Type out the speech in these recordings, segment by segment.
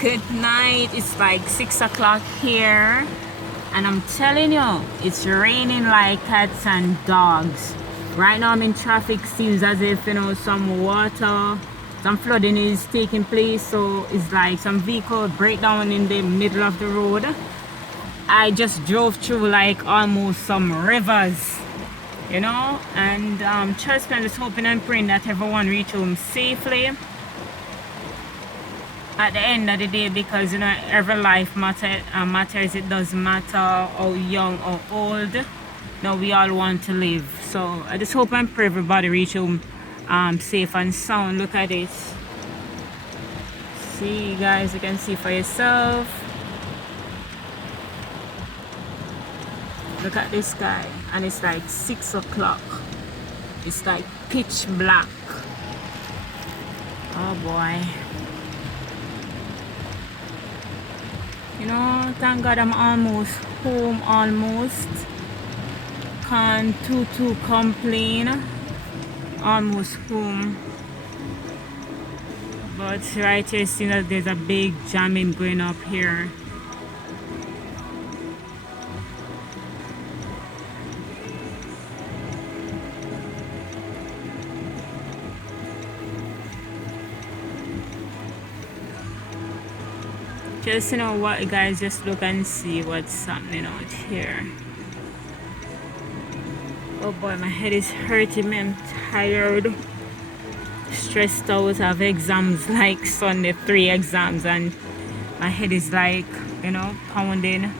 Good night. It's like 6 o'clock here, and I'm telling you, it's raining like cats and dogs. Right now I'm in traffic. Seems as if some water, some flooding is taking place, so it's like some vehicle breakdown in the middle of the road. I just drove through like almost some rivers, and trust me, I'm just hoping and praying that everyone reach home safely at the end of the day, because every life matters. It doesn't matter how young or old. No, we all want to live. So I just hope and pray everybody reach home safe and sound. Look at this. See, guys, you can see for yourself. Look at this sky, and it's like 6 o'clock. It's like pitch black. Oh boy. Thank God I'm almost home, almost. Can't too complain. Almost home. But right here, see that there's a big jamming going up here. Just what, guys, just look and see what's happening out here. Oh boy, my head is hurting me. I'm tired, stressed out. I have exams like Sunday, 3 exams, and my head is like pounding.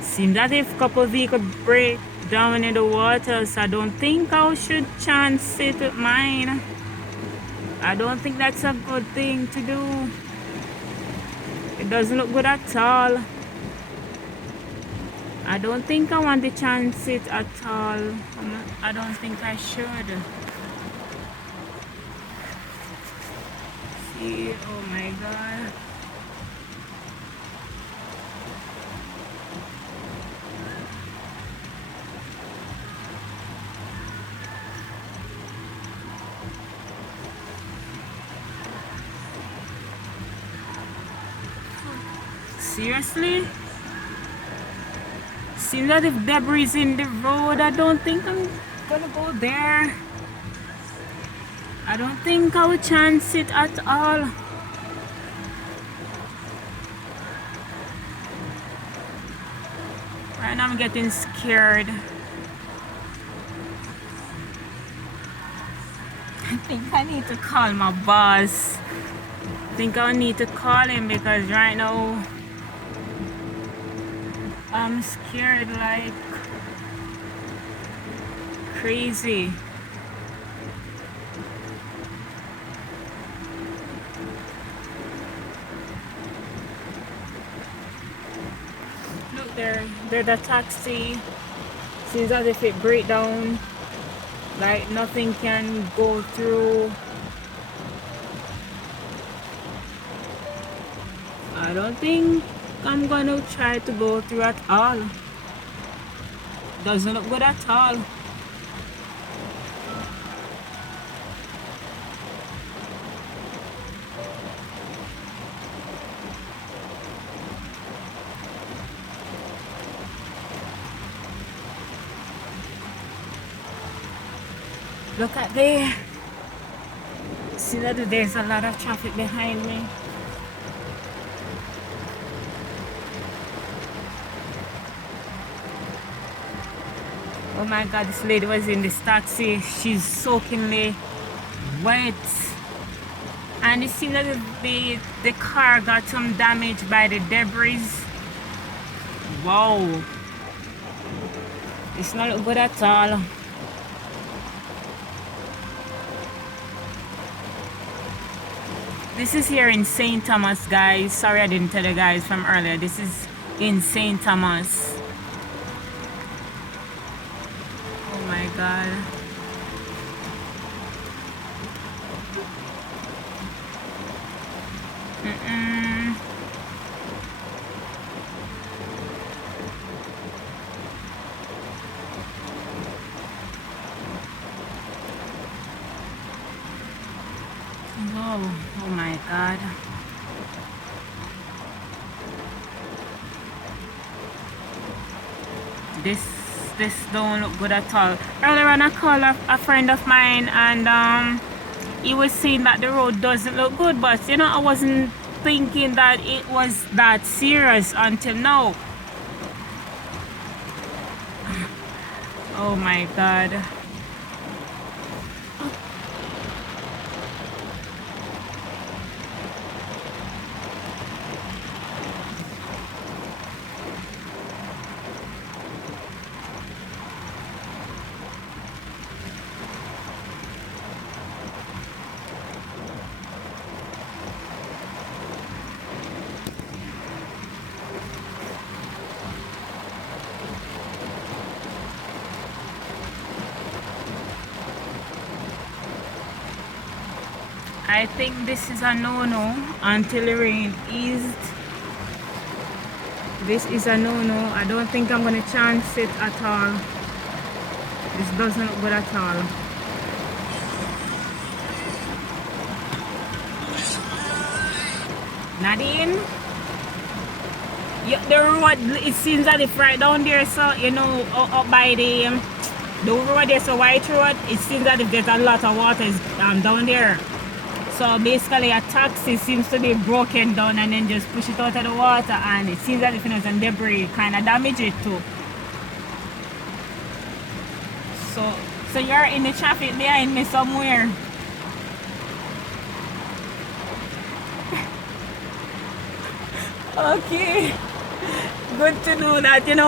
Seems as if a couple vehicles break down in the water, so I don't think I should chance it with mine. I don't think that's a good thing to do. It doesn't look good at all. I don't think I want to chance it at all. I don't think I should. See, oh my God. Seriously? Seems that if debris is in the road, I don't think I'm gonna go there. I don't think I will chance it at all. Right now I'm getting scared. I think I need to call my boss. I think I need to call him, because right now I'm scared like crazy. Look there, there's a taxi. Seems as if it break down, like nothing can go through. I don't think I'm gonna try to go through at all. Doesn't look good at all. Look at there. See that there's a lot of traffic behind me. Oh my God, this lady was in this taxi. She's soakingly wet. And it seems that the car got some damage by the debris. Wow. It's not good at all. This is here in St. Thomas, guys. Sorry I didn't tell you guys from earlier. This is in St. Thomas. Oh my God. Whoa, oh my God. This this don't look good at all. Earlier on I called a friend of mine and he was saying that the road doesn't look good, but you know I wasn't thinking that it was that serious until now. Oh my God. I think this is a no-no until the rain eased. This is a no-no. I don't think I'm gonna chance it at all. This doesn't look good at all. Nadine? Yeah, the road, it seems that if right down there, so you know, up by the road there, so White Road, it seems that if there's a lot of water is down there. So basically a taxi seems to be broken down and then just push it out of the water, and it seems that if you some debris kind of damage it too. So you're in the traffic behind me somewhere. Okay. Good to know that, you know.